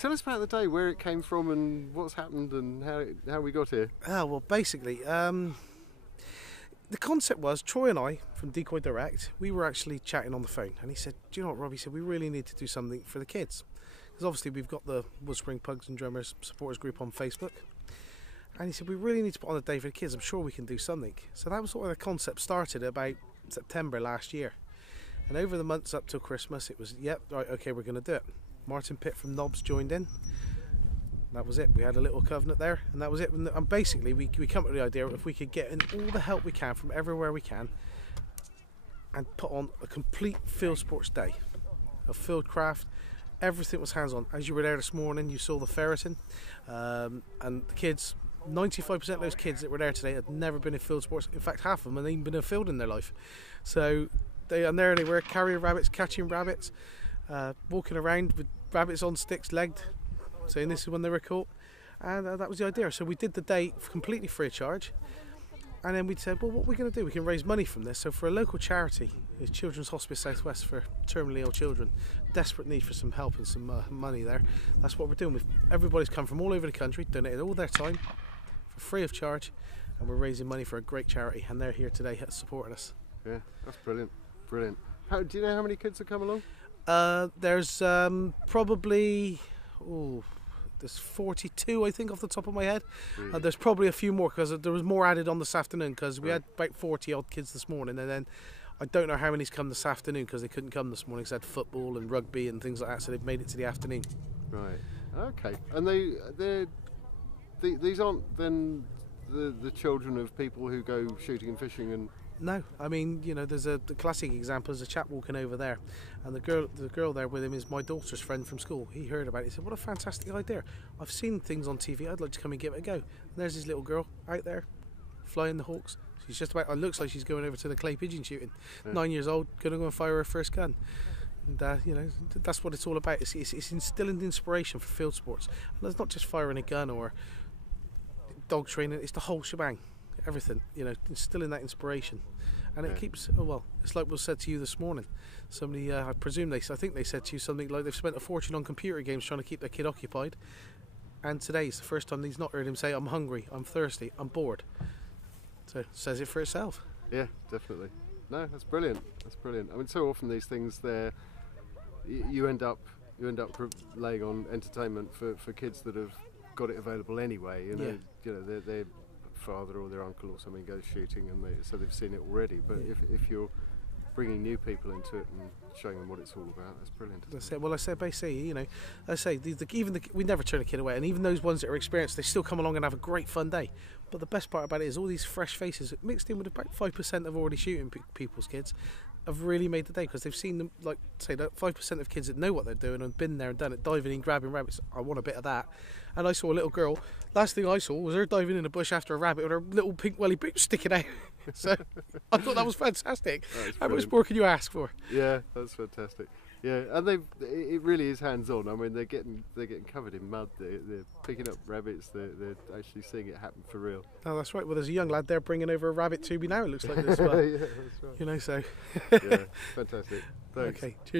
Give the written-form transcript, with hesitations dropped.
tell us about the day, where it came from and what's happened and how we got here. Well, basically, the concept was Troy and I from Decoy Direct, we were actually chatting on the phone, and he said, do you know what, Rob? He said, we really need to do something for the kids. Because obviously we've got the Woodspring Pugs and Drummers supporters group on Facebook. And he said, we really need to put on a day for the kids. I'm sure we can do something. So that was sort of the concept started about September last year. And over the months up till Christmas, it was, yep, right, okay, we're going to do it. Martin Pitt from Knobs joined in. That was it. We had a little covenant there, and that was it. And basically, we come up with the idea if we could get in all the help we can from everywhere we can and put on a complete field sports day of field craft. Everything was hands-on. As you were there this morning, you saw the ferreting, and the kids, 95% of those kids that were there today had never been in field sports. In fact, half of them hadn't even been in a field in their life. So there they were, carrying rabbits, catching rabbits, walking around with rabbits on sticks, legged, saying this is when they were caught. And that was the idea. So we did the day completely free of charge. And then we said, well, what are we going to do? We can raise money from this. So for a local charity, it's Children's Hospice Southwest for terminally ill children, desperate need for some help and some money there. That's what we're doing. Everybody's come from all over the country, donated all their time for free of charge, and we're raising money for a great charity, and they're here today supporting us. Yeah, that's brilliant, brilliant. Do you know how many kids have come along? There's probably, there's 42, I think, off the top of my head. Really? There's probably a few more, because there was more added on this afternoon, because we had about 40 odd kids this morning, and then I don't know how many's come this afternoon, because they couldn't come this morning because they had football and rugby and things like that, so they've made it to the afternoon. Right, okay. And these aren't then the children of people who go shooting and fishing and... No, I mean, you know, there's the classic example is a chap walking over there, and the girl there with him is my daughter's friend from school. He heard about it. He said, what a fantastic idea. I've seen things on TV. I'd like to come and give it a go. And there's this little girl out there flying the hawks. She's just about, it looks like she's going over to the clay pigeon shooting. Yeah. 9 years old, going to go and fire her first gun. And, you know, that's what it's all about. It's instilling inspiration for field sports. And it's not just firing a gun or dog training, it's the whole shebang. Everything, you know, instilling that inspiration, and it keeps. Oh well, it's like was said to you this morning. Somebody, I presume I think they said to you something like they've spent a fortune on computer games trying to keep their kid occupied, and today's the first time he's not heard him say, "I'm hungry, I'm thirsty, I'm bored." So it says it for itself. Yeah, definitely. No, that's brilliant. That's brilliant. I mean, so often these things, you end up laying on entertainment for kids that have got it available anyway. You know, they're father or their uncle or something goes shooting, and so they've seen it already. But if you're bringing new people into it and showing them what it's all about, that's brilliant. That's it. Well, I say basically, you know, we never turn a kid away, and even those ones that are experienced, they still come along and have a great fun day. But the best part about it is all these fresh faces mixed in with about 5% of already shooting people's kids have really made the day, because they've seen them, like say that 5% of kids that know what they're doing and been there and done it, diving in, grabbing rabbits. I want a bit of that. And I saw a little girl, last thing I saw was her diving in a bush after a rabbit with her little pink welly boots sticking out. So I thought that was fantastic. How much more can you ask for? Yeah, that's fantastic. Yeah, and it really is hands-on. I mean, they're getting covered in mud. They're picking up rabbits. They're actually seeing it happen for real. Oh, that's right. Well, there's a young lad there bringing over a rabbit to me now. It looks like this. Yeah, that's right. You know, so yeah, fantastic. Thanks. Okay. Cheers.